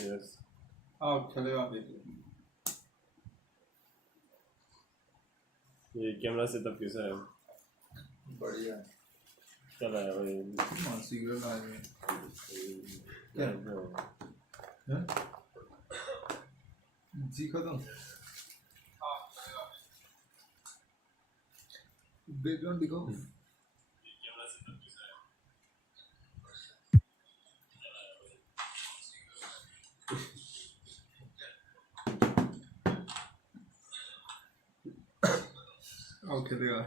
yes. चलेगा ये camera setup कैसा है? बढ़िया चला है भाई। सिगरेट आए क्या? जी खत्म बैकग्राउंड दिखाओ खेलेगा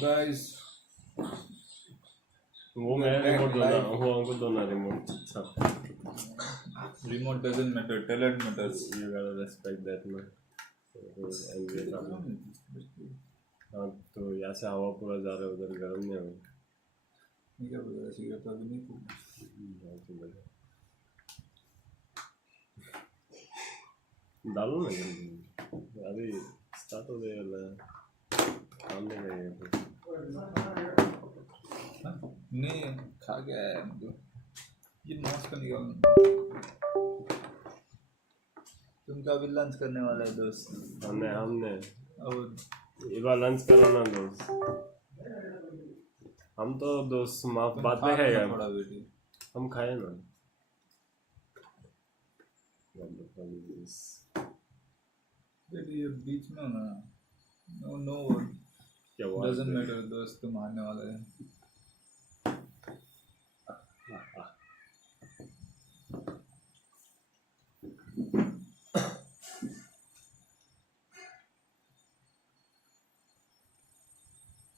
guys वो मैं रिमोट दोना वो हमको दोना रिमोट सब remote doesn't matter talent matters you gotta respect that man हाँ तो यहाँ से हवा पूरा जा रहा है उधर गर्म नहीं होगा क्या बोल रहा सिगरेट अभी नहीं डालो ना अभी स्टार्ट हो गया काम नहीं करेंगे नहीं खा गया है ये मास्क का निकाल तुमका भी लंच करने वाला है दोस्त हमने अब एक बार लंच करो ना दोस्त हम तो दोस्त माफ बात में खाएगा थोड़ा बेटी हम खाए ना बेटी ये बीच में ना नो नो क्या हुआ डजंट मैटर दोस्त तुम आने वाला है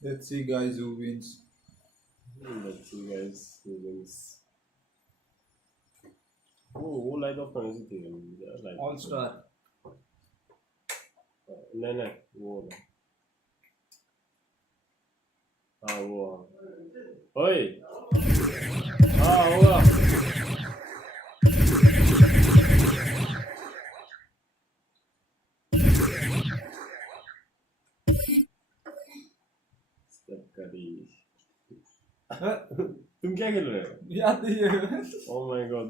Let's see guys who wins. Let's see guys who wins. वो लाइट ऑफ करने से ठीक है All star. नहीं वो हाँ वो ओए हाँ होगा तुम क्या खेल रहे हो? याद नहीं है Oh my god.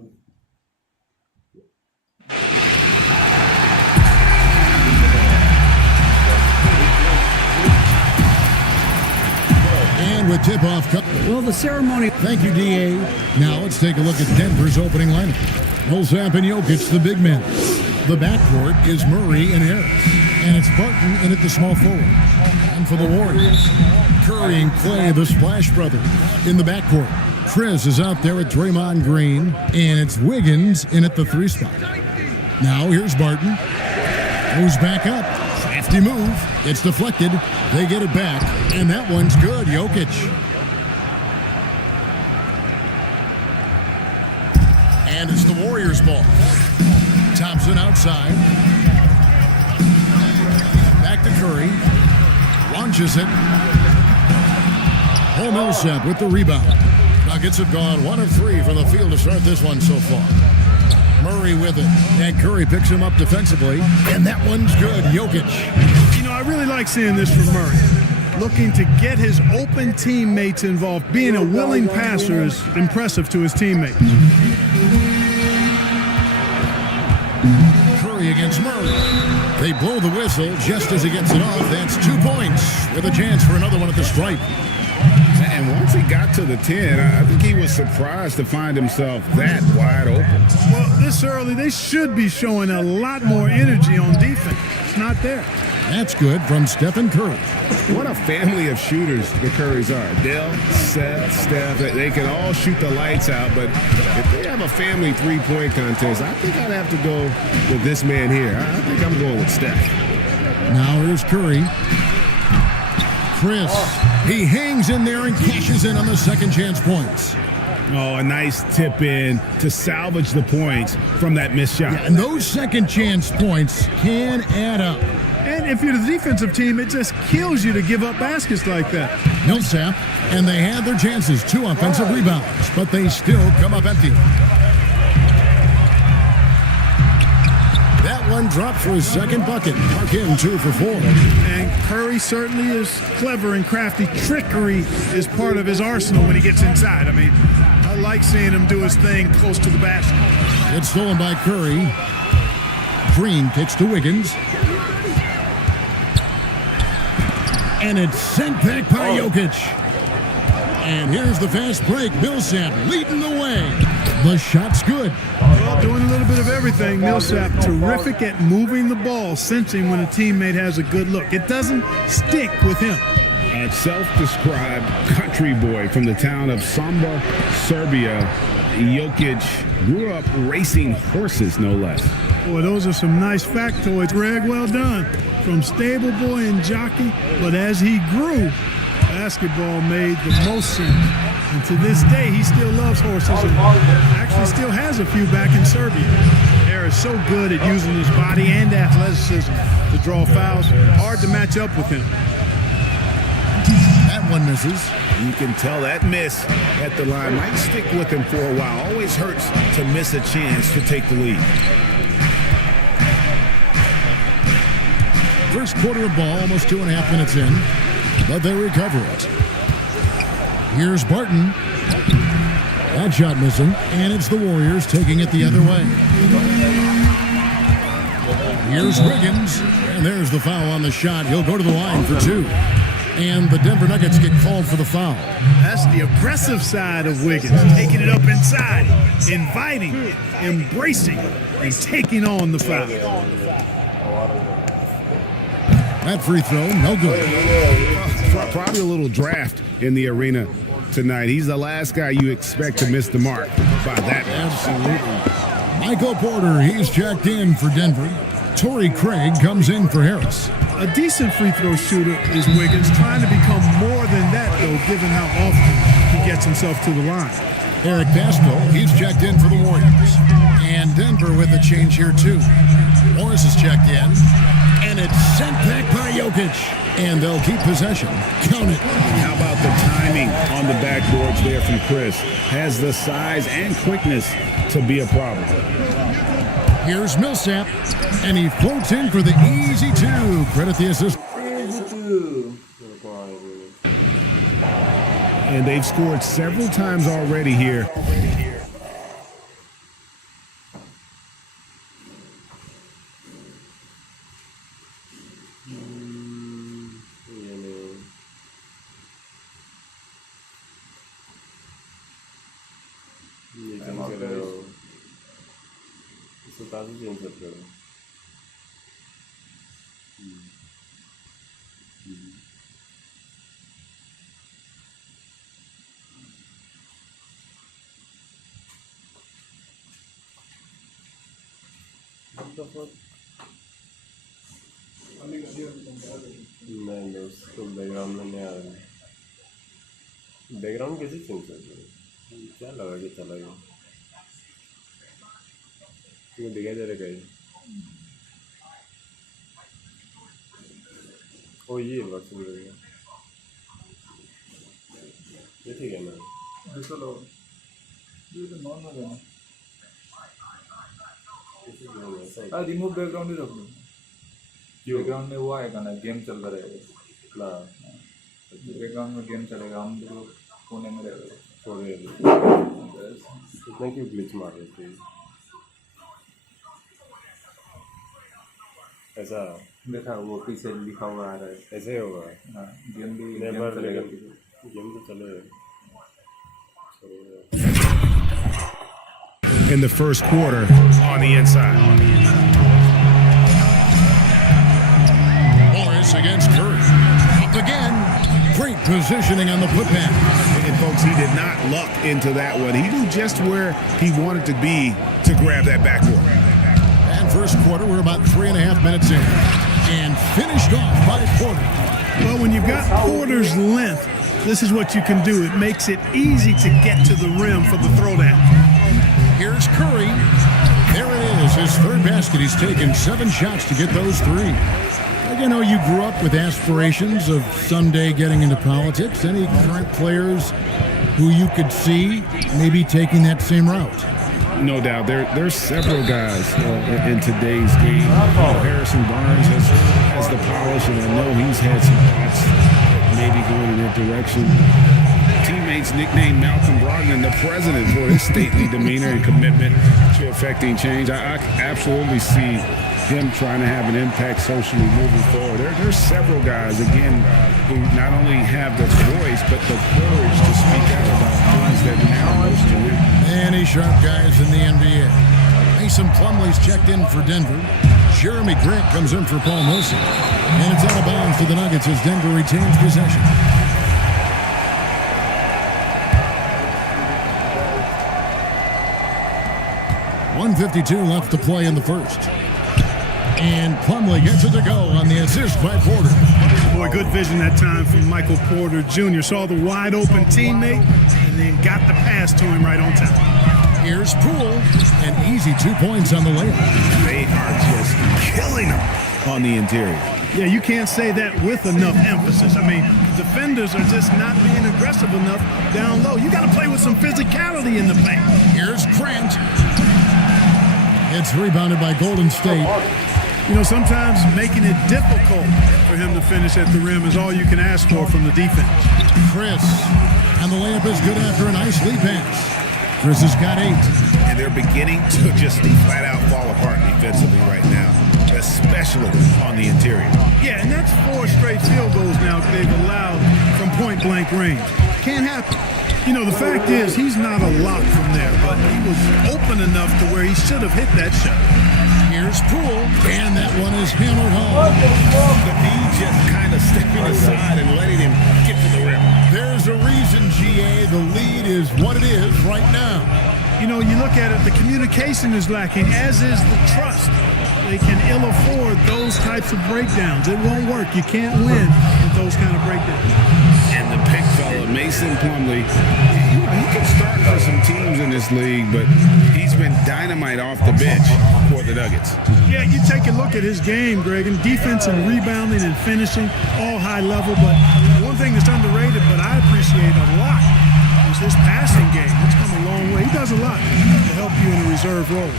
And with tip-off... Well, the ceremony... Thank you, D.A. Now let's take a look at Denver's opening lineup. Millsap and Jokic, the big men. The backcourt is Murray and Harris. And it's Barton in at the small forward. And for the Warriors, Curry and Clay, the Splash Brothers, in the backcourt. Chris is out there with Draymond Green, and it's Wiggins in at the 3 spot. Now here's Barton. Goes back up. Crafty move. It's deflected. They get it back, and that one's good. Jokic. And it's the Warriors' ball. Thompson outside. Back to Curry. Launches it. Paul Millsap with the rebound. Nuggets have gone 1 of 3 from the field to start this one so far. Murray with it. And Curry picks him up defensively. And that one's good. Jokic. You know, I really like seeing this from Murray. Looking to get his open teammates involved. Being a willing passer is impressive to his teammates. Curry against Murray. They blow the whistle just as he gets it off. That's 2 points with a chance for another one at the stripe. And once he got to the 10, I think he was surprised to find himself that wide open. Well, this early, they should be showing a lot more energy on defense. It's not there. That's good from Stephen Curry. What a family of shooters the Currys are. Dell, Seth, Steph, they can all shoot the lights out, but if they have a family three-point contest, I think I'd have to go with this man here. I think I'm going with Steph. Now here's Curry. Chris, he hangs in there and cashes in on the second chance points. Oh, a nice tip in to salvage the points from that missed shot. Yeah, and those second chance points can add up. And if you're the defensive team, it just kills you to give up baskets like that. Millsap, and they had their chances, 2 offensive rebounds, but they still come up empty. That one dropped for his second bucket. Mark him 2 for 4. And Curry certainly is clever and crafty. Trickery is part of his arsenal when he gets inside. I mean, I like seeing him do his thing close to the basket. It's stolen by Curry. Green kicks to Wiggins. And it's sent back by Jokic. And here's the fast break. Millsap leading the way. The shot's good. Well, doing a little bit of everything. Millsap terrific at moving the ball, sensing when a teammate has a good look. It doesn't stick with him. A self-described country boy from the town of Samba, Serbia, Jokic grew up racing horses, no less. Boy, those are some nice factoids, Greg. Well done. From stable boy and jockey, but as he grew, basketball made the most sense. And to this day, he still loves horses and actually still has a few back in Serbia. Harris so good at using his body and athleticism to draw fouls. Hard to match up with him. That one misses. You can tell that miss at the line might stick with him for a while. Always hurts to miss a chance to take the lead. First quarter of ball, almost 2.5 minutes in, but they recover it. Here's Barton. That shot missing, and it's the Warriors taking it the other way. Here's Wiggins, and there's the foul on the shot. He'll go to the line for 2. And the Denver Nuggets get called for the foul. That's the aggressive side of Wiggins, taking it up inside, inviting, embracing, and taking on the foul. That free throw, no good. Probably a little draft in the arena tonight. He's the last guy you expect to miss the mark by that much. Absolutely. Michael Porter, he's checked in for Denver. Torrey Craig comes in for Harris. A decent free throw shooter is Wiggins, trying to become more than that, though, given how often he gets himself to the line. Eric Pascal, he's checked in for the Warriors. And Denver with a change here, too. Morris is checked in. And it's sent back by Jokic. And they'll keep possession. Count it. How about the timing on the backboards there from Chris? Has the size and quickness to be a problem. Here's Millsap. And he floats in for the easy 2. Credit the assist. And they've scored several times already here. नहीं दोस्त तो background में नहीं आ रहा background कैसे change कर रहे क्या लगा कि चला गया तुम्हें दिखाई दे रहा कहीं ओ ये बस हो गया ये ठीक है ना चलो ये तो नॉर्मल है ना रिमूव बैकग्राउंड ही रख लो बैकग्राउंड में वो आएगा ना गेम चल रहा रहेगा ना बैकग्राउंड में गेम चलेगा हम लोग कोने में रहेगा थोड़े इतना क्यों ग्लिच मार रहे थे ऐसा देखा वो पीछे लिखा हुआ आ रहा है ऐसे ही होगा हाँ गेम भी नेवर चलेगा गेम तो चले In the first quarter on the inside. Morris against Curry. Up again. Great positioning on the putback. And folks, he did not luck into that one. He knew just where he wanted to be to grab that backboard. And first quarter, we're about 3.5 minutes in. And finished off by Porter. Well, when you've got Porter's length, this is what you can do. It makes it easy to get to the rim for the throwdown. Here's Curry. There it is, his third basket. He's taken 7 shots to get those 3. You know, you grew up with aspirations of someday getting into politics. Any current players who you could see maybe taking that same route? No doubt. There's several guys in today's game. Harrison Barnes has the polish, and I know he's had some thoughts maybe going in that direction. Teammates nicknamed Malcolm Brogdon the president for his stately demeanor and commitment to affecting change. I absolutely see him trying to have an impact socially moving forward. There's several guys, again, who not only have the voice, but the courage to speak out about things that matter most to them. Any sharp guys in the NBA. Mason Plumlee's checked in for Denver. Jeremy Grant comes in for Paul Millsap. And it's out of bounds to the Nuggets as Denver retains possession. 1:52 left to play in the first. And Plumlee gets it to go on the assist by Porter. Boy, good vision that time from Michael Porter Jr. Saw the wide open teammate and then got the pass to him right on time. Here's Poole, an easy 2 points on the layup. They are just killing them on the interior. Yeah, you can't say that with enough emphasis. I mean, defenders are just not being aggressive enough down low. You got to play with some physicality in the paint. Here's Grant. It's rebounded by Golden State. You know, sometimes making it difficult for him to finish at the rim is all you can ask for from the defense. Chris, and the layup is good after a nice lead pass. Chris has got 8. And they're beginning to just flat out fall apart defensively right now, especially on the interior. Yeah, and that's 4 straight field goals now they've allowed from point-blank range. Can't happen. You know, the fact is he's not a lock from there, but he was open enough to where he should have hit that shot. Here's Poole, and that one is hammered home. The D just kind of stepping aside and letting him get to the rim. There's a reason, GA, the lead is what it is right now. You know, you look at it, the communication is lacking, as is the trust. They can ill afford those types of breakdowns. It won't work. You can't win with those kind of breakdowns. And the big fella, Mason Plumlee, he can start for some teams in this league, but he's been dynamite off the bench for the Nuggets. Yeah, you take a look at his game, Greg, and defense and rebounding and finishing, all high level. But one thing that's underrated, but I appreciate a lot, is his passing game. It's come a long way. He does a lot to help you in a reserve role.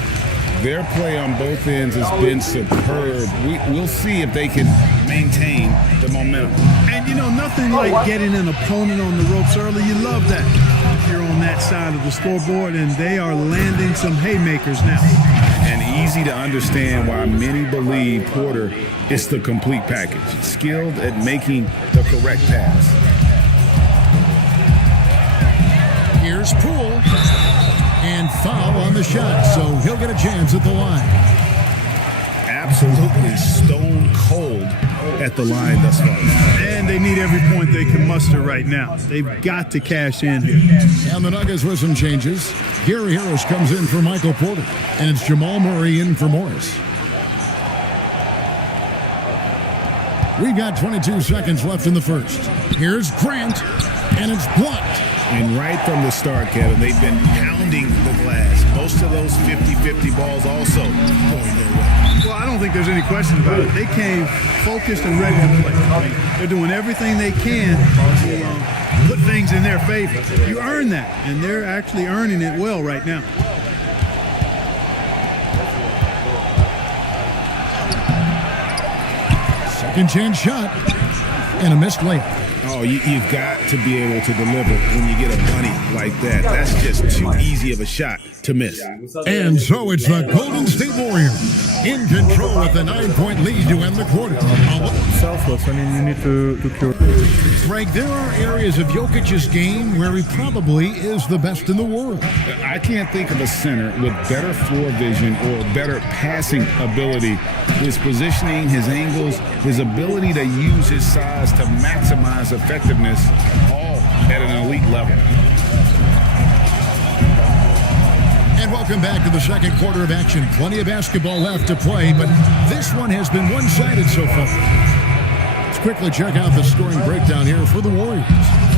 Their play on both ends has been superb. We'll see if they can maintain the momentum. And, you know, nothing like getting an opponent on the ropes early. You love that if you're on that side of the scoreboard, and they are landing some haymakers now. And easy to understand why many believe Porter is the complete package, skilled at making the correct pass. Here's Poole. And foul on the shot, so he'll get a chance at the line. Absolutely stone cold at the line thus far. And they need every point they can muster right now. They've got to cash in here. And the Nuggets with some changes. Gary Harris comes in for Michael Porter, and it's Jamal Murray in for Morris. We've got 22 seconds left in the first. Here's Grant, and it's blocked. And right from the start, Kevin, they've been pounding the glass. Most of those 50-50 balls also going their way. Well, I don't think there's any question about it. They came focused and ready to play. I mean, they're doing everything they can to put things in their favor. You earn that, and they're actually earning it well right now. Second chance shot, and a missed layup. Oh, you've got to be able to deliver when you get a bunny like that. That's just too easy of a shot to miss. And so it's the Golden State Warriors in control with a 9-point lead to end the quarter. Selfless. I mean, you need to cure. Greg, there are areas of Jokic's game where he probably is the best in the world. I can't think of a center with better floor vision or better passing ability. His positioning, his angles, his ability to use his size to maximize effectiveness, all at an elite level. And welcome back to the second quarter of action. Plenty of basketball left to play, but this one has been one-sided so far. Let's quickly check out the scoring breakdown here for the Warriors.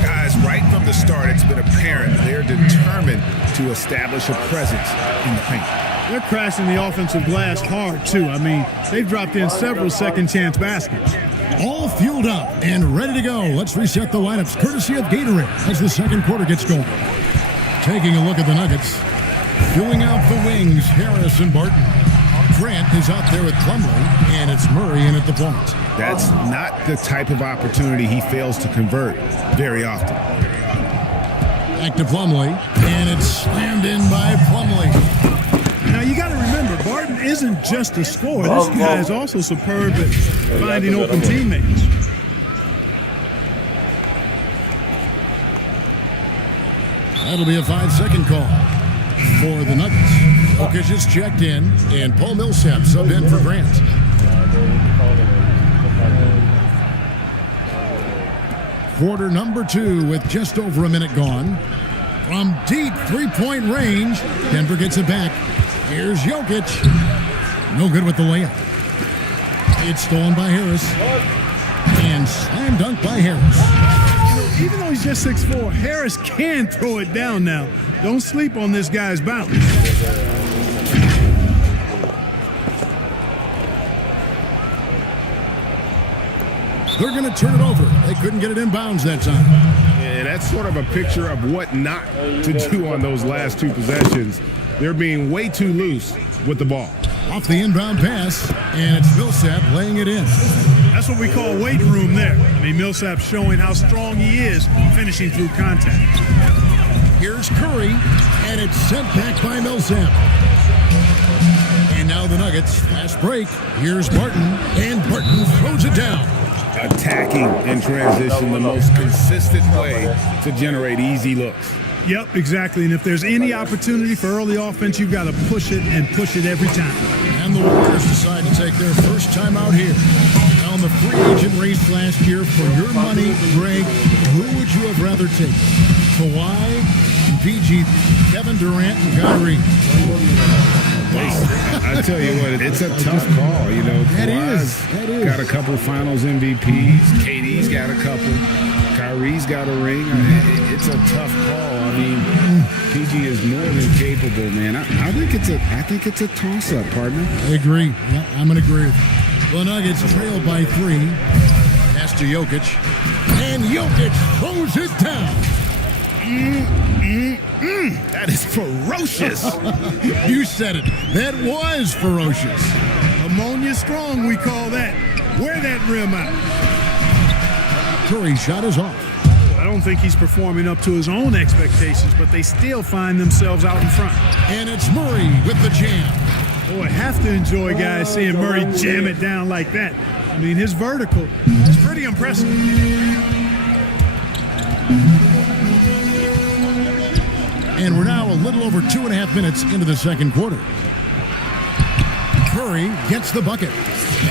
Guys, right from the start, it's been apparent they're determined to establish a presence in the paint. They're crashing the offensive glass hard, too. I mean, they've dropped in several second-chance baskets. All fueled up and ready to go. Let's reset the lineups courtesy of Gatorade as the second quarter gets going. Taking a look at the Nuggets. Filling out the wings, Harris and Barton. Grant is out there with Plumlee, and it's Murray in at the point. That's not the type of opportunity he fails to convert very often. Back to Plumlee, and it's slammed in by Plumlee. Now, you got to remember, Barton isn't just a scorer. This guy is also superb at finding open teammates. That'll be a 5-second call for the Nuggets. Jokic is checked in, and Paul Millsap subbed in for Grant. Quarter number 2 with just over a minute gone. From deep three-point range, Denver gets it back. Here's Jokic. No good with the layup. It's stolen by Harris. And slam dunk by Harris. Even though he's just 6'4", Harris can throw it down now. Don't sleep on this guy's bounce. They're going to turn it over. They couldn't get it in bounds that time. Yeah, that's sort of a picture of what not to do on those last 2 possessions. They're being way too loose with the ball. Off the inbound pass, and it's Millsap laying it in. That's what we call weight room there. I mean, Millsap showing how strong he is finishing through contact. Here's Curry, and it's sent back by Millsap. And now the Nuggets, fast break. Here's Barton, and Barton throws it down. Attacking in transition, the most consistent way to generate easy looks. Yep, exactly. And if there's any opportunity for early offense, you've got to push it and push it every time. And the Warriors decide to take their first time out here. Now in the free agent race last year, for your money, Greg, who would you have rather taken? Kawhi, PG, Kevin Durant, and Kyrie. I tell you what, it's a tough call. You know, That Kawhi's is. got a couple Finals MVPs. KD's got a couple. Kyrie's got a ring. It's a tough call. I mean, PG is more than capable, man. I think it's a toss-up, partner. I agree. Yeah, I'm going to agree with you. The Nuggets trail by 3. Pass to Jokic. And Jokic throws it down. That is ferocious. You said it. That was ferocious. Ammonia strong, we call that. Wear that rim out. Curry's shot is off. I don't think he's performing up to his own expectations, but they still find themselves out in front. And it's Murray with the jam. Boy, I have to enjoy guys seeing Murray jam it down like that. I mean, his vertical is pretty impressive. And we're now a little over 2.5 minutes into the second quarter. Curry gets the bucket.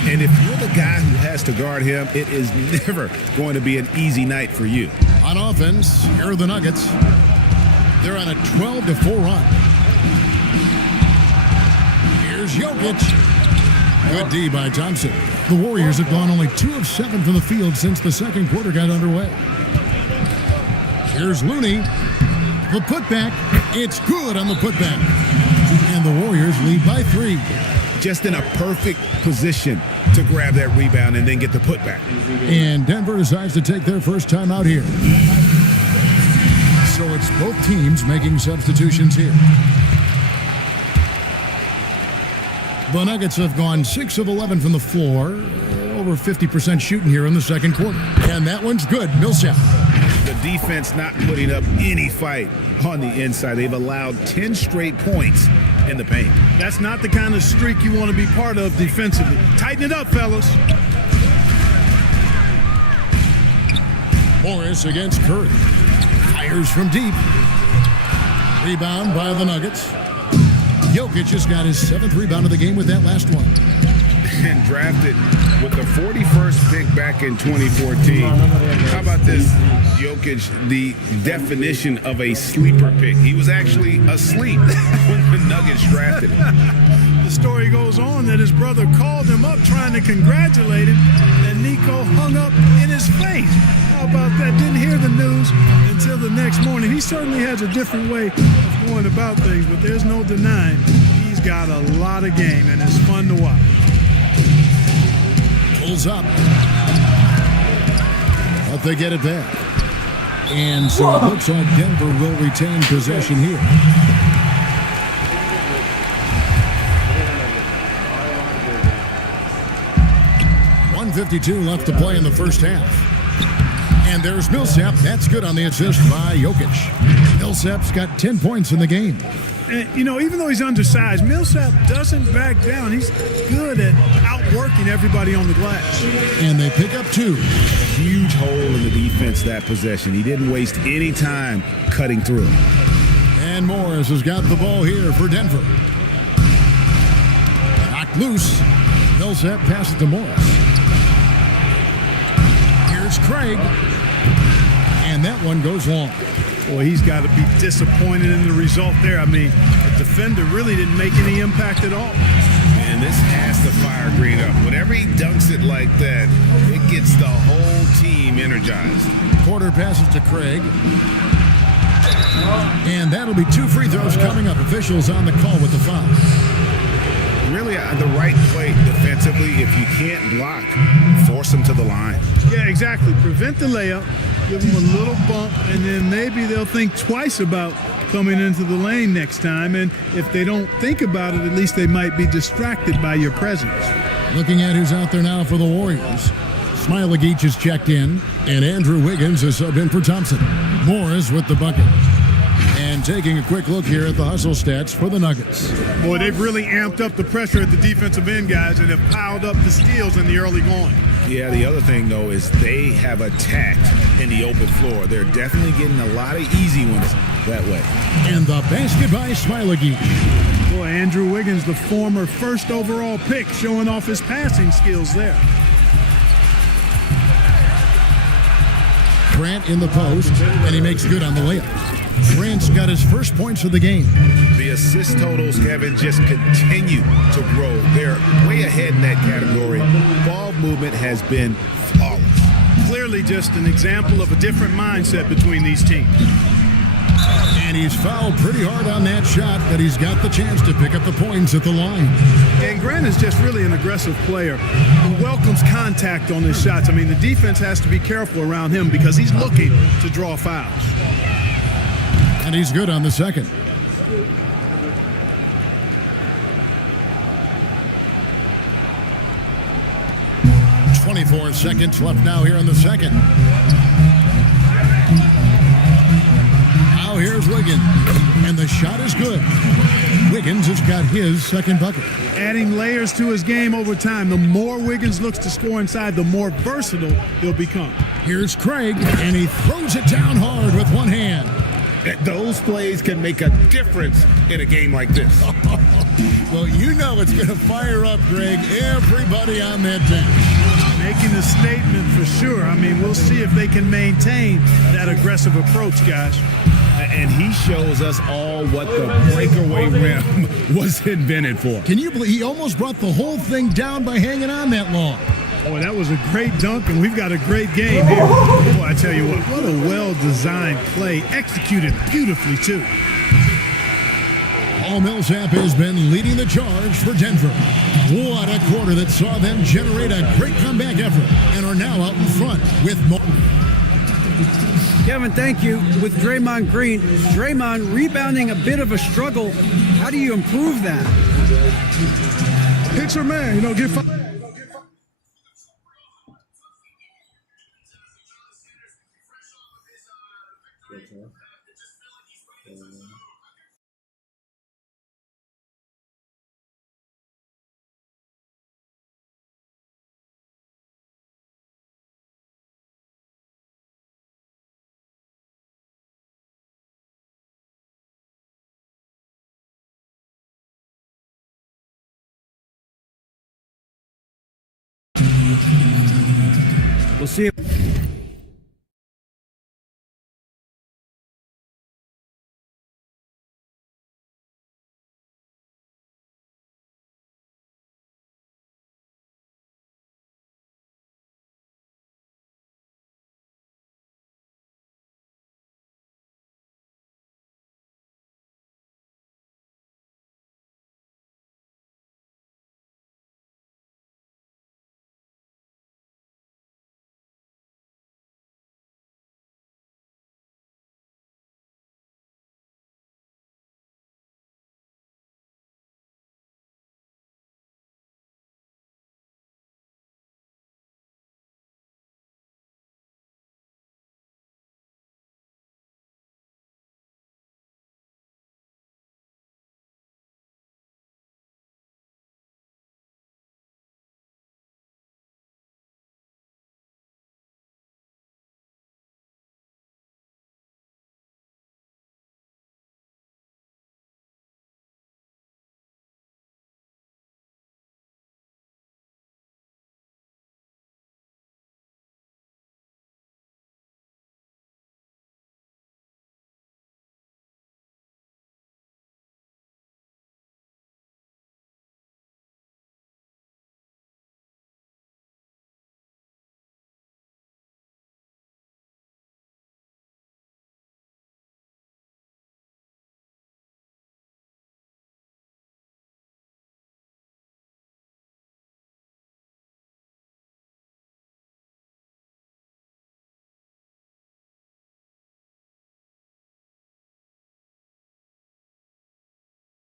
And if you're the guy who has to guard him, it is never going to be an easy night for you. On offense, here are the Nuggets. They're on a 12-4 run. Here's Jokic. Good D by Thompson. The Warriors have gone only 2 of 7 from the field since the second quarter got underway. Here's Looney. The putback. It's good on the putback. And the Warriors lead by 3. Just in a perfect position to grab that rebound and then get the putback. And Denver decides to take their first time out here. So it's both teams making substitutions here. The Nuggets have gone 6 of 11 from the floor. Over 50% shooting here in the second quarter. And that one's good. Millsap. The defense not putting up any fight on the inside. They've allowed 10 straight points in the paint. That's not the kind of streak you want to be part of defensively. Tighten it up, fellas. Morris against Curry. Fires from deep. Rebound by the Nuggets. Jokic just got his 7th rebound of the game with that last one. And drafted with the 41st pick back in 2014. How about this? Jokic, the definition of a sleeper pick. He was actually asleep when the Nuggets drafted him. The story goes on that his brother called him up trying to congratulate him, and Nico hung up in his face. How about that? Didn't hear the news until the next morning. He certainly has a different way of going about things, but there's no denying he's got a lot of game, and it's fun to watch. Pulls up. But they get it back. And so it looks like Denver will retain possession here. 1:52 left to play in the first half. And there's Millsap. That's good on the assist by Jokic. Millsap's got 10 points in the game. And, you know, even though he's undersized, Millsap doesn't back down. He's good at outworking everybody on the glass. And they pick up 2. Huge hole in the defense that possession. He didn't waste any time cutting through. And Morris has got the ball here for Denver. Knocked loose. Millsap passes to Morris. Here's Craig. And that one goes long. Boy, he's got to be disappointed in the result there. I mean, the defender really didn't make any impact at all. Man, this has to fire Green up. Whenever he dunks it like that, it gets the whole team energized. Porter passes to Craig. And that'll be 2 free throws coming up. Officials on the call with the foul. Really, the right play defensively. If you can't block, force them to the line. Yeah, exactly. Prevent the layup, give them a little bump, and then maybe they'll think twice about coming into the lane next time. And if they don't think about it, at least they might be distracted by your presence. Looking at who's out there now for the Warriors. Smailagic is checked in, and Andrew Wiggins is subbed in for Thompson. Morris with the bucket. And taking a quick look here at the hustle stats for the Nuggets. Boy, they've really amped up the pressure at the defensive end, guys, and have piled up the steals in the early going. Yeah, the other thing, though, is they have attacked in the open floor. They're definitely getting a lot of easy ones that way. And the basket by Smailagic. Boy, Andrew Wiggins, the former first overall pick, showing off his passing skills there. Grant in the post, and he makes good on the layup. Grant's got his first points of the game. The assist totals, Kevin, just continue to grow. They're way ahead in that category. Ball movement has been flawless. Clearly just an example of a different mindset between these teams. And he's fouled pretty hard on that shot, but he's got the chance to pick up the points at the line. And Grant is just really an aggressive player who welcomes contact on his shots. I mean, the defense has to be careful around him because he's looking to draw fouls. And he's good on the second. "24 seconds left now here in the second. Now here's Wiggins. And the shot is good. Wiggins has got his second bucket. Adding layers to his game over time. The more Wiggins looks to score inside, the more versatile he'll become. Here's Craig, and he throws it down hard with one hand. Those plays can make a difference in a game like this. Well, you know it's going to fire up, Greg, everybody on that bench. Making a statement for sure. I mean, we'll see if they can maintain that aggressive approach, guys. And he shows us all what the breakaway rim was invented for. Can you believe he almost brought the whole thing down by hanging on that long? Boy, that was a great dunk, and we've got a great game here. Boy, I tell you what a well-designed play, executed beautifully, too. Paul Millsap has been leading the charge for Denver. What a quarter that saw them generate a great comeback effort and are now out in front with more. Kevin, thank you. With Draymond Green, Draymond rebounding a bit of a struggle. How do you improve that? Hits her man, get five. We'll see if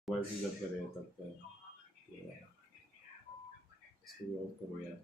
mobile से जब करे तब पे इसको भी of करो यार।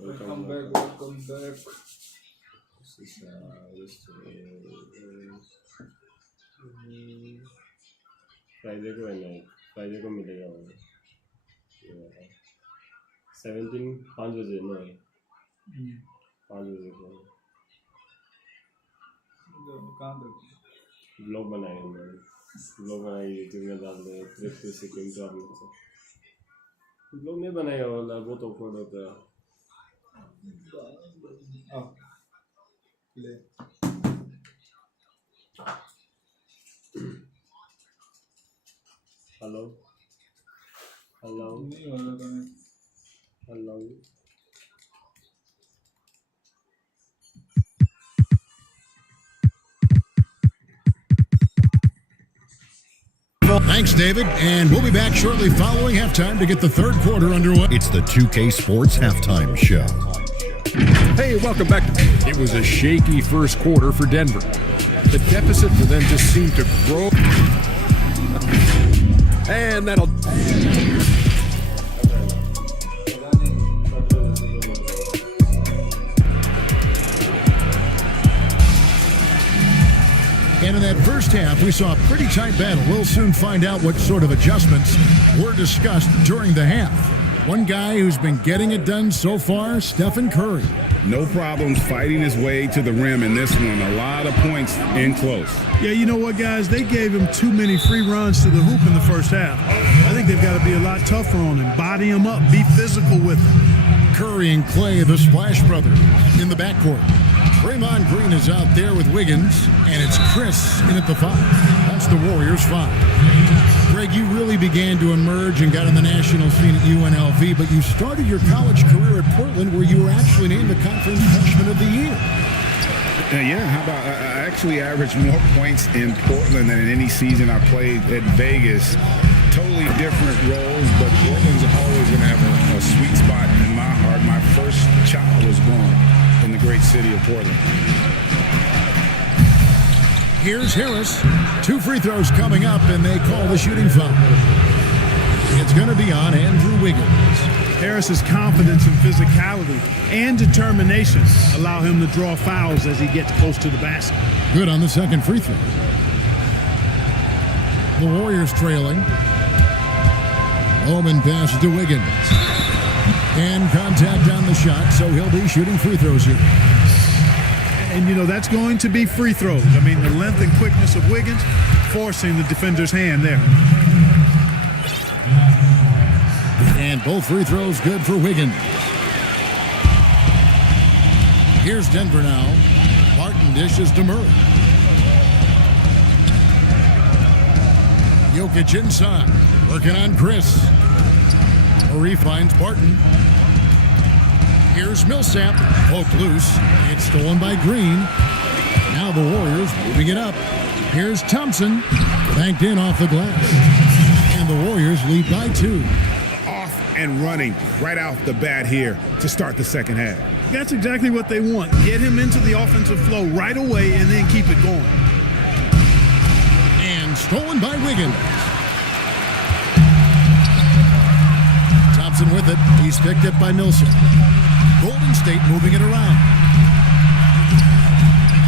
Welcome back. Friday को है ना, फ्राइडे को मिलेगा वो 17 5 बजे ना, 5 बजे को ब्लॉग बनाएंगे, यूट्यूब में डाल दें ट्रिप टू सिक्किम टूर में से। ब्लॉग नहीं बनाएगा वाला वो तो ऑकवर्ड होता है। Hello Thanks, David. And we'll be back shortly following halftime to get the third quarter underway. It's the 2K Sports Halftime Show. Hey, welcome back. It was a shaky first quarter for Denver. The deficit for them just seemed to grow. And that'll... And in that first half, we saw a pretty tight battle. We'll soon find out what sort of adjustments were discussed during the half. One guy who's been getting it done so far, Stephen Curry. No problems fighting his way to the rim in this one. A lot of points in close. Yeah, you know what, guys? They gave him too many free runs to the hoop in the first half. I think they've got to be a lot tougher on him. Body him up. Be physical with him. Curry and Clay, the Splash Brothers, in the backcourt. Draymond Green is out there with Wiggins, and it's Chris in at the 5. That's the Warriors' 5. Greg, you really began to emerge and got on the national scene at UNLV, but you started your college career at Portland, where you were actually named the Conference Freshman of the Year. Yeah, how about I actually averaged more points in Portland than in any season I played at Vegas. Totally different roles, but Portland's always going to have a sweet spot in my heart. My first child was born in the great city of Portland. Here's Harris. 2 free throws coming up, and they call the shooting foul. It's going to be on Andrew Wiggins. Harris's confidence and physicality and determination allow him to draw fouls as he gets close to the basket. Good on the second free throw. The Warriors trailing. Bowman passes to Wiggins. And contact on the shot, so he'll be shooting free throws here. And, you know, that's going to be free throws. I mean, the length and quickness of Wiggins forcing the defender's hand there. And both free throws good for Wiggins. Here's Denver now. Barton dishes to Murray. Jokic inside, working on Chris. Murray finds Barton. Here's Millsap, poked loose. It's stolen by Green. Now the Warriors moving it up. Here's Thompson. Banked in off the glass. And the Warriors lead by 2. Off and running right off the bat here to start the second half. That's exactly what they want. Get him into the offensive flow right away and then keep it going. And stolen by Wiggins. Thompson with it. He's picked up by Millsap. Golden State moving it around.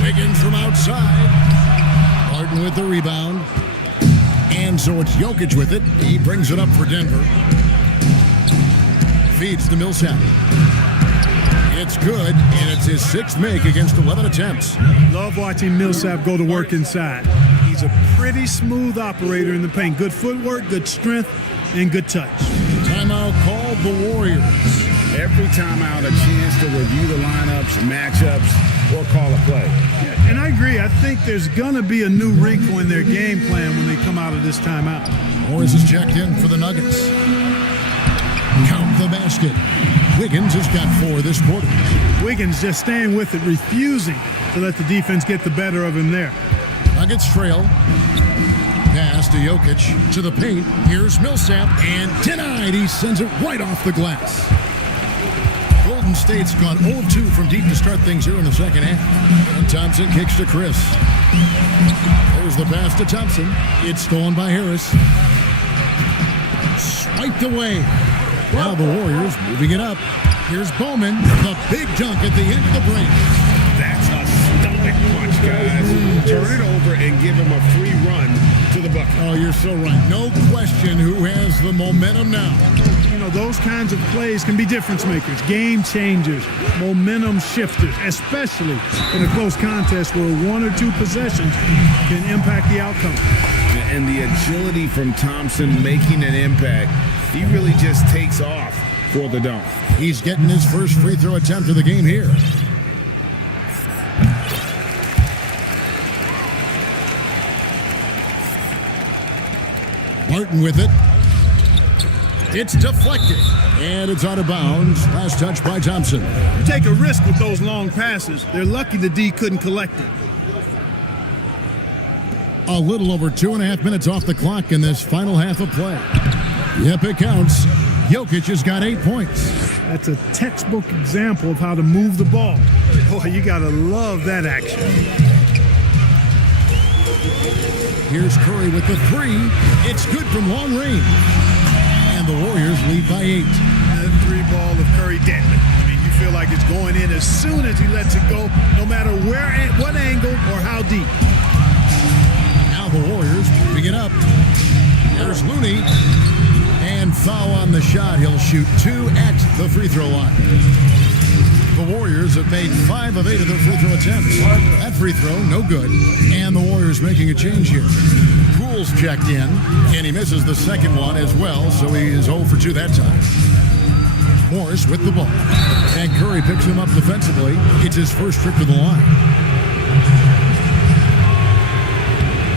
Wiggins from outside. Martin with the rebound. And so it's Jokic with it. He brings it up for Denver. Feeds to Millsap. It's good, and it's his 6th make against 11 attempts. Love watching Millsap go to work inside. He's a pretty smooth operator in the paint. Good footwork, good strength, and good touch. Timeout called the Warriors. Every timeout, a chance to review the lineups, matchups, or call a play. And I agree. I think there's going to be a new wrinkle in their game plan when they come out of this timeout. Morris is checked in for the Nuggets. Count the basket. Wiggins has got 4 this quarter. Wiggins just staying with it, refusing to let the defense get the better of him there. Nuggets trail. Pass to Jokic to the paint. Here's Millsap, and denied. He sends it right off the glass. Golden State's gone 0-2 from deep to start things here in the second half. And Thompson kicks to Chris. There's the pass to Thompson. It's stolen by Harris. Swiped away. Now the Warriors moving it up. Here's Bowman. The big dunk at the end of the break. That's a stomach punch, guys. Turn it over and give him a free run to the bucket. Oh, you're so right. No question who has the momentum now. You know, those kinds of plays can be difference makers, game changers, momentum shifters, especially in a close contest where 1 or 2 possessions can impact the outcome. And the agility from Thompson making an impact, he really just takes off for the dunk. He's getting his first free throw attempt of the game here. Martin with it. It's deflected. And it's out of bounds. Last touch by Thompson. You take a risk with those long passes. They're lucky the D couldn't collect it. A little over 2.5 minutes off the clock in this final half of play. Yep, it counts. Jokic has got 8 points. That's a textbook example of how to move the ball. Boy, you gotta love that action. Here's Curry with the 3. It's good from long range. And the Warriors lead by 8. That 3 ball of Curry deadly. I mean, you feel like it's going in as soon as he lets it go, no matter where, what angle, or how deep. Now the Warriors moving it up. There's Looney. And foul on the shot. He'll shoot 2 at the free throw line. The Warriors have made 5 of 8 of their free throw attempts. That free throw, no good. And the Warriors making a change here. Poole's checked in, and he misses the second one as well, so he is 0 for 2 that time. Morris with the ball. And Curry picks him up defensively. It's his first trip to the line.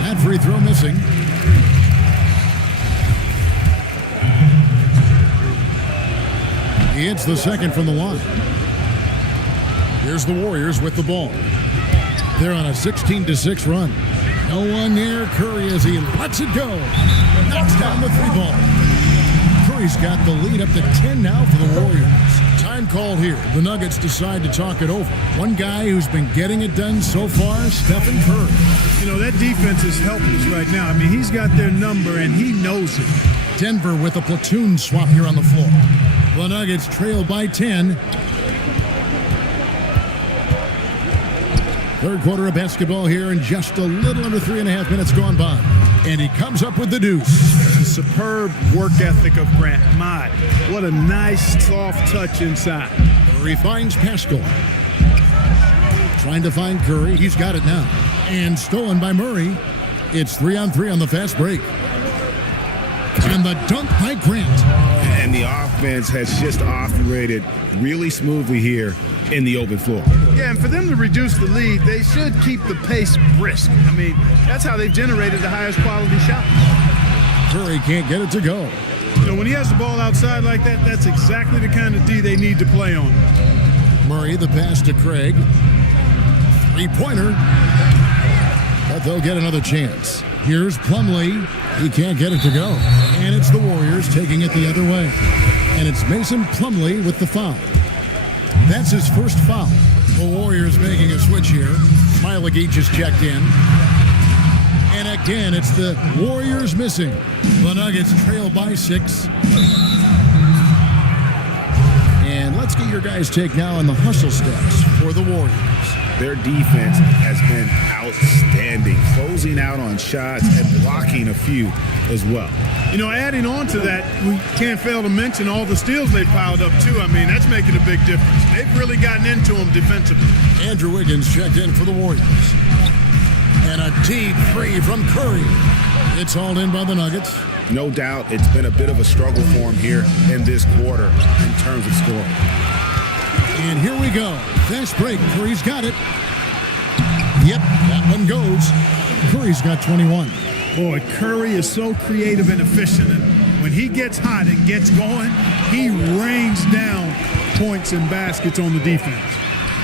That free throw missing. He hits the second from the line. Here's the Warriors with the ball. They're on a 16-6 run. No one near Curry as he lets it go. Knocks down the 3 ball. Curry's got the lead up to 10 now for the Warriors. Time called here. The Nuggets decide to talk it over. One guy who's been getting it done so far, Stephen Curry. You know, that defense is helpless right now. I mean, he's got their number, and he knows it. Denver with a platoon swap here on the floor. The Nuggets trail by 10. Third quarter of basketball here, and just a little under 3.5 minutes gone by. And he comes up with the deuce. Superb work ethic of Grant. My, what a nice, soft touch inside. Curry finds Pascal. Trying to find Curry. He's got it now. And stolen by Murray. It's 3-on-3 on the fast break. And the dunk by Grant. And the offense has just operated really smoothly here in the open floor. Yeah, and for them to reduce the lead, they should keep the pace brisk. I mean, that's how they've generated the highest quality shot. Curry can't get it to go. You know, when he has the ball outside like that, that's exactly the kind of D they need to play on. Murray, the pass to Craig. 3-pointer. But they'll get another chance. Here's Plumlee. He can't get it to go. And it's the Warriors taking it the other way. And it's Mason Plumlee with the foul. That's his first foul. The Warriors making a switch here. Smailagic just checked in. And again, it's the Warriors missing. The Nuggets trail by 6. And let's get your guys' take now on the hustle stats for the Warriors. Their defense has been outstanding, closing out on shots and blocking a few as well. You know, adding on to that, we can't fail to mention all the steals they piled up, too. I mean, that's making a big difference. They've really gotten into them defensively. Andrew Wiggins checked in for the Warriors. And a deep three from Curry. It's hauled in by the Nuggets. No doubt it's been a bit of a struggle for him here in this quarter in terms of scoring. And here we go. Fast break. Curry's got it. Yep, that one goes. Curry's got 21. Boy, Curry is so creative and efficient. And when he gets hot and gets going, he rains down points and baskets on the defense.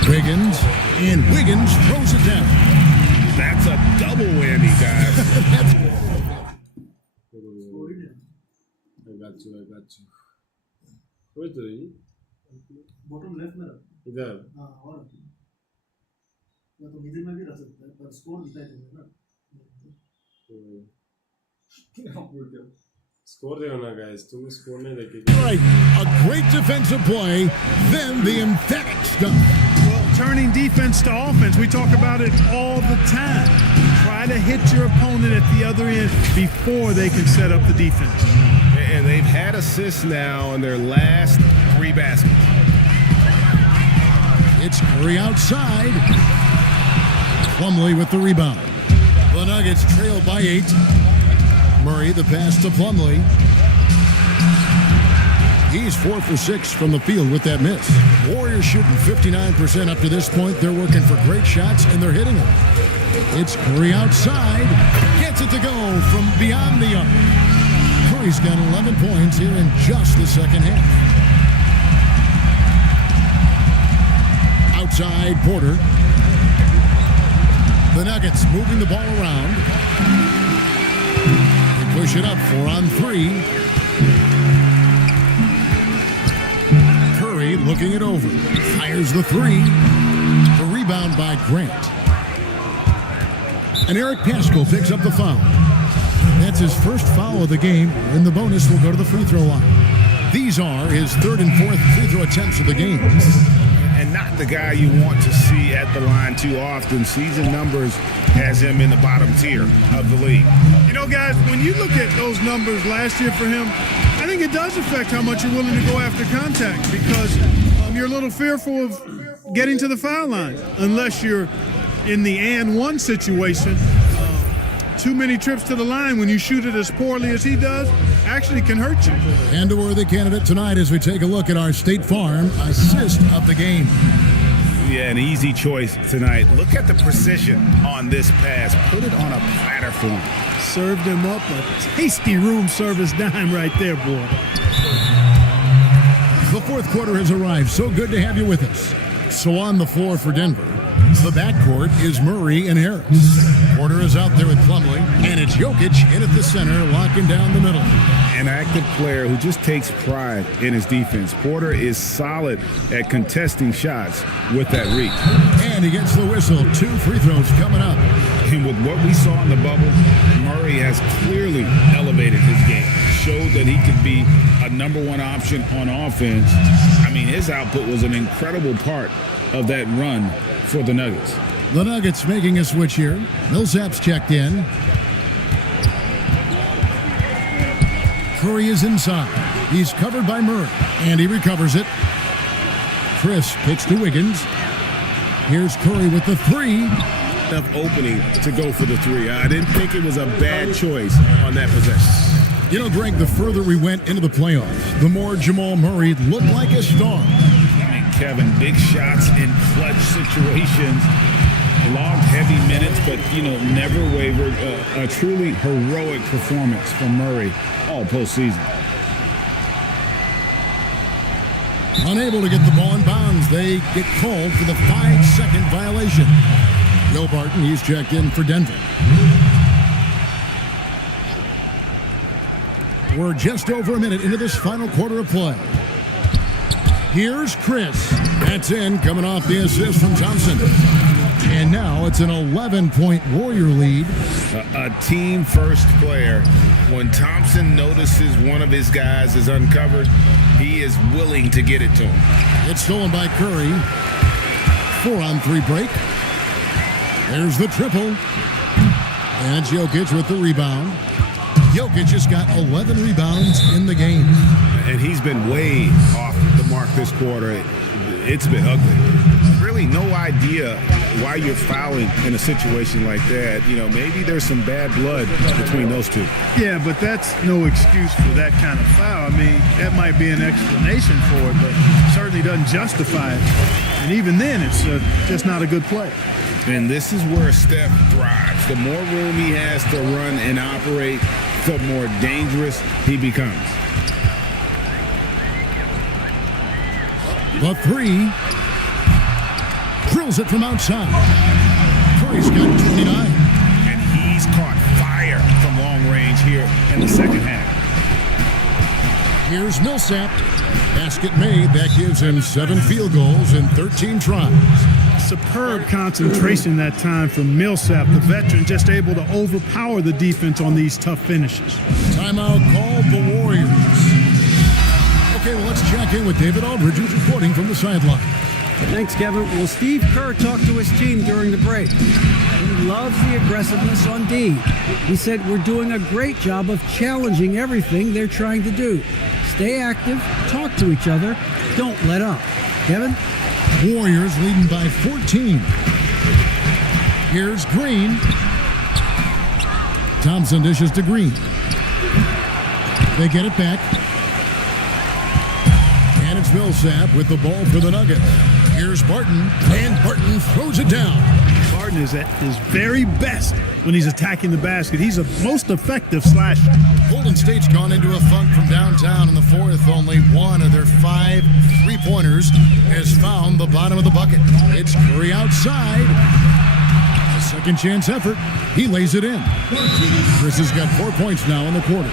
Wiggins, and Wiggins throws it down. That's a double whammy, guys. I got you. Where is it? Bottom left में रख इधर हाँ और या तो middle में भी रख सकते हैं पर स्कोर दिखाई देगा ना स्कोर देखो ना गाइस तुम स्कोर नहीं देखे Right, a great defensive play, then the emphatic stuff. Well, turning defense to offense, we talk about it all the time. Try to hit your opponent at the other end before they can set up the defense. And they've had assists now on their last 3 baskets. It's Curry outside. Plumlee with the rebound. The Nuggets trail by 8. Murray the pass to Plumlee. He's 4 for 6 from the field with that miss. Warriors shooting 59% up to this point. They're working for great shots and they're hitting them. It's Curry outside. Gets it to go from beyond the arc. Curry's got 11 points here in just the second half. Outside Porter. The Nuggets moving the ball around. They push it up 4 on 3. Curry looking it over. Fires the 3. The rebound by Grant. And Eric Paschal picks up the foul. That's his first foul of the game, and the bonus will go to the free throw line. These are his 3rd and 4th free throw attempts of the game. And not the guy you want to see at the line too often. Season numbers has him in the bottom tier of the league. You know, guys, when you look at those numbers last year for him, I think it does affect how much you're willing to go after contact because you're a little fearful of getting to the foul line unless you're in the and one situation. Too many trips to the line when you shoot it as poorly as he does actually can hurt you. And a worthy candidate tonight as we take a look at our State Farm assist of the game. Yeah, an easy choice tonight. Look at the precision on this pass. Put it on a platter for him. Served him up a tasty room service dime right there, boy. The 4th quarter has arrived. So good to have you with us. So on the floor for Denver, the backcourt is Murray and Harris. Porter is out there with Plumlee, and it's Jokic in at the center, locking down the middle. An active player who just takes pride in his defense. Porter is solid at contesting shots with that reach. And he gets the whistle. 2 free throws coming up. And with what we saw in the bubble, Murray has clearly elevated his game. Showed that he could be a number 1 option on offense. I mean, his output was an incredible part of that run for the Nuggets. The Nuggets making a switch here. Millsap's checked in. Curry is inside. He's covered by Murray, and he recovers it. Chris kicks to Wiggins. Here's Curry with the 3. Enough opening to go for the 3. I didn't think it was a bad choice on that possession. You know, Greg, the further we went into the playoffs, the more Jamal Murray looked like a star. I mean, Kevin, big shots in clutch situations. Logged heavy minutes, but, never wavered. A truly heroic performance from Murray all postseason. Unable to get the ball in bounds, they get called for the 5-second violation. Will Barton, he's checked in for Denver. We're just over a minute into this final quarter of play. Here's Chris. That's in, coming off the assist from Thompson. And now it's an 11-point Warrior lead. A team-first player. When Thompson notices one of his guys is uncovered, he is willing to get it to him. It's stolen by Curry. 4-on-3 break. There's the triple. And it's Jokic with the rebound. Jokic has got 11 rebounds in the game. And he's been way off the mark this quarter. It's been ugly. Really no idea why you're fouling in a situation like that. You know, maybe there's some bad blood between those two. Yeah, but that's no excuse for that kind of foul. I mean, that might be an explanation for it, but certainly doesn't justify it. And even then, it's just not a good play. And this is where Steph thrives. The more room he has to run and operate, the more dangerous he becomes. The three. Drills it from outside. Curry's got 29. And he's caught fire from long range here in the second half. Here's Millsap. Basket made. That gives him 7 field goals in 13 tries. Superb concentration that time from Millsap, the veteran, just able to overpower the defense on these tough finishes. Timeout called the Warriors. Okay, well, let's check in with David Aldridge, who's reporting from the sideline. Thanks, Kevin. Well, Steve Kerr talked to his team during the break. He loves the aggressiveness on D. He said, we're doing a great job of challenging everything they're trying to do. Stay active, talk to each other, don't let up. Kevin? Warriors leading by 14. Here's Green. Thompson dishes to Green. They get it back. And it's Millsap with the ball for the Nuggets. Here's Barton, and Barton throws it down. Barton is at his very best when he's attacking the basket. He's a most effective slasher. Golden State's gone into a funk from downtown in the fourth. Only one of their 5 3-pointers has found the bottom of the bucket. It's Curry outside. A second chance effort. He lays it in. Chris has got 4 points now in the quarter.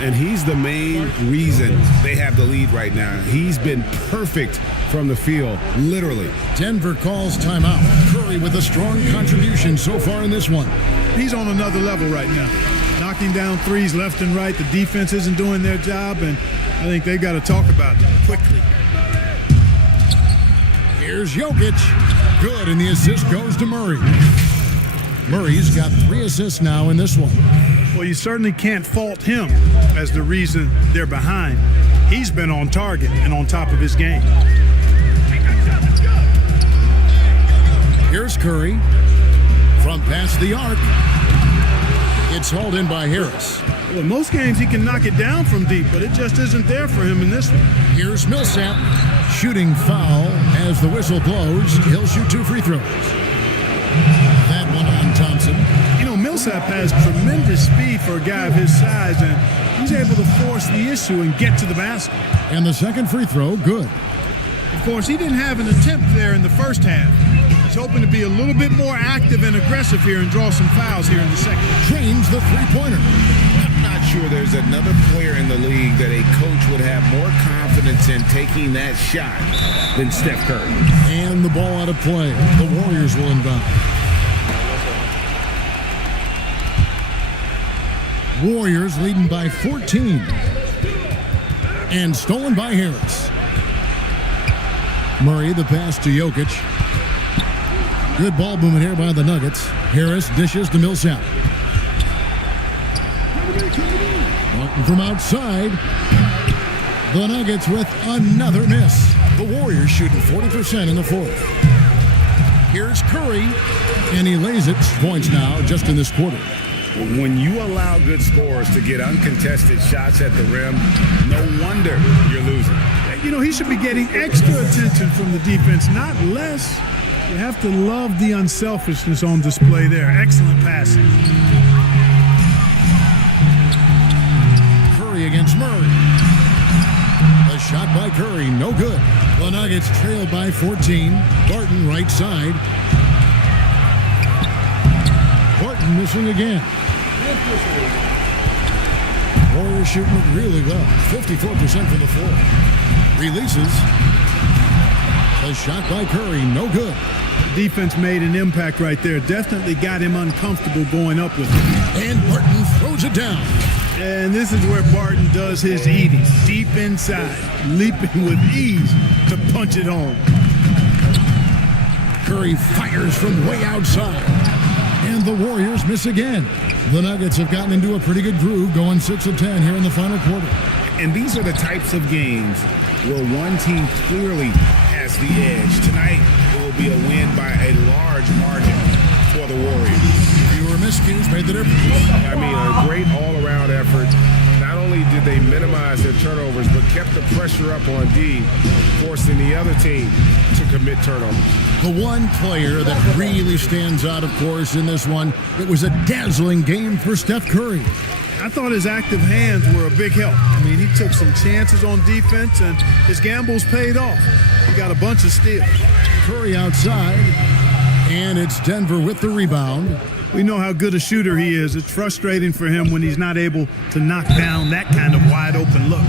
And he's the main reason they have the lead right now. He's been perfect from the field, literally. Denver calls timeout. Curry with a strong contribution so far in this one. He's on another level right now. Knocking down threes left and right. The defense isn't doing their job, and I think they've got to talk about it quickly. Here's Jokic. Good, and the assist goes to Murray. Murray's got 3 assists now in this one. Well, you certainly can't fault him as the reason they're behind. He's been on target and on top of his game. Here's Curry from past the arc. It's hauled in by Harris. Well, in most games he can knock it down from deep, but it just isn't there for him in this one. Here's Millsap. Shooting foul as the whistle blows. He'll shoot 2 free throws. That one on Thompson. You know, Millsap has tremendous speed for a guy of his size, and he's able to force the issue and get to the basket. And the second free throw, good. Of course, he didn't have an attempt there in the first half. He's hoping to be a little bit more active and aggressive here and draw some fouls here in the second. Trains the three-pointer. I'm not sure there's another player in the league that a coach would have more confidence in taking that shot than Steph Curry. And the ball out of play. The Warriors will inbound. Warriors leading by 14. And stolen by Harris. Murray, the pass to Jokic. Good ball movement here by the Nuggets. Harris dishes to Millsap. Martin from outside. The Nuggets with another miss. The Warriors shooting 40% in the fourth. Here's Curry, and he lays it. Points now just in this quarter. When you allow good scorers to get uncontested shots at the rim, no wonder you're losing. You know, he should be getting extra attention from the defense, not less. You have to love the unselfishness on display there. Excellent passing. Curry against Murray. A shot by Curry, no good. The Nuggets trailed by 14. Barton right side. Barton missing again. Warriors shooting it really well. 54% from the floor. Releases. The shot by Curry, no good. Defense made an impact right there. Definitely got him uncomfortable going up with it. And Barton throws it down. And this is where Barton does his eating. Deep inside, leaping with ease to punch it home. Curry fires from way outside. And the Warriors miss again. The Nuggets have gotten into a pretty good groove, going 6 of 10 here in the final quarter. And these are the types of games where one team clearly has the edge. Tonight, it will be a win by a large margin for the Warriors. Fewer miscues made the difference. I mean, a great all-around effort. Not only did they minimize their turnovers, but kept the pressure up on D, forcing the other team to commit turnovers. The one player that really stands out, of course, in this one, it was a dazzling game for Steph Curry. I thought his active hands were a big help. I mean, he took some chances on defense, and his gambles paid off. He got a bunch of steals. Curry outside, and it's Denver with the rebound. We know how good a shooter he is. It's frustrating for him when he's not able to knock down that kind of wide open look.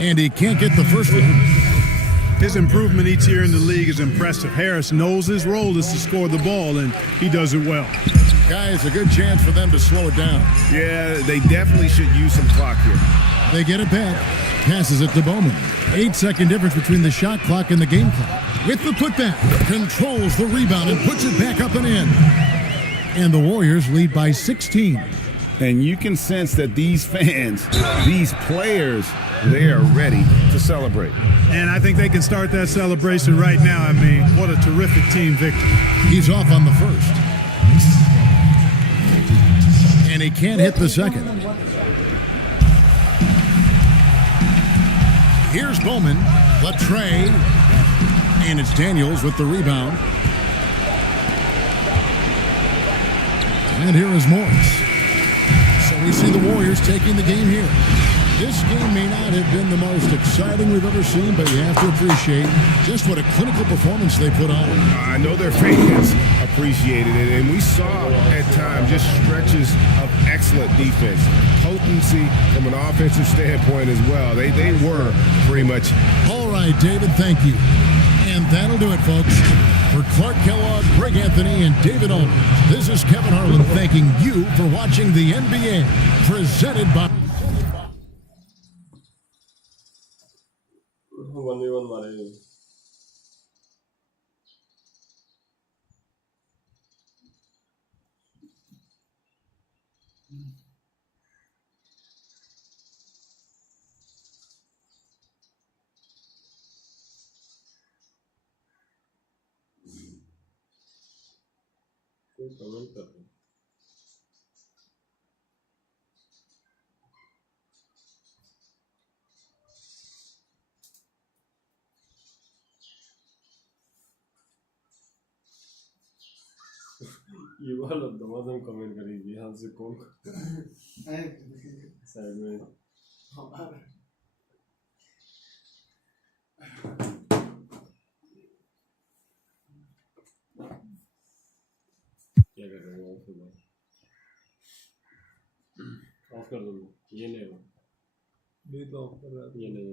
And he can't get the first one. His improvement each year in the league is impressive. Harris knows his role is to score the ball, and he does it well. Guys, a good chance for them to slow it down. Yeah, they definitely should use some clock here. They get it back. Passes it to Bowman. 8-second difference between the shot clock and the game clock. With the putback, controls the rebound and puts it back up and in. And the Warriors lead by 16. And you can sense that these fans, these players, they are ready to celebrate. And I think they can start that celebration right now. I mean, what a terrific team victory. He's off on the first. And he can't hit the second. Here's Bowman, Latre, and it's Daniels with the rebound. And here is Morris. So we see the Warriors taking the game here. This game may not have been the most exciting we've ever seen, but you have to appreciate just what a clinical performance they put on. I know their fans appreciated it, and we saw at times just stretches of excellent defense. Potency from an offensive standpoint as well. They were pretty much. All right, David, thank you. And that'll do it, folks. For Clark Kellogg, Greg Anthony, and David Ullman, this is Kevin Harlan thanking you for watching the NBA, presented by... 1v1 मारेंगे कोई comment कर रहे ये वाला दमादम comment करेगी यहाँ से कौन साइड में क्या कर रहे हो ऑफ कर दो ये नहीं भी तो ऑफ कर रहा है। ये नहीं